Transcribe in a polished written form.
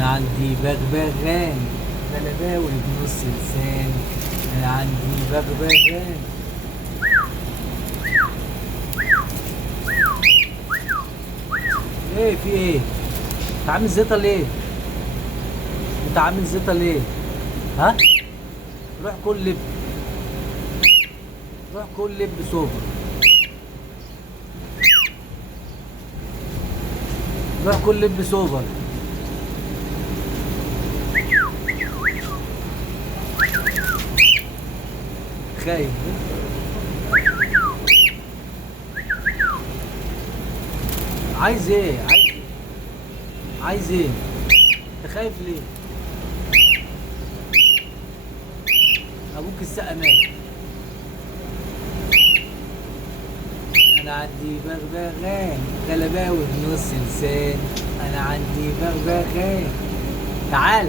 انا عندي بغبغان غلباوي بنص لسان. انا عندي بغبغان. ايه في ايه؟ انت عامل زيطه ليه؟ انت عامل زيطه ليه؟ ها؟ روح كل لب. روح كل لب سوبر. روح كل لب سوبر. خايف. عايز ايه؟ عايز ايه؟ انت خايف ليه؟ ابوك السقا مات. انا عندي بغبغان غلباوي بنص لسان. انا عندي بغبغان. تعال.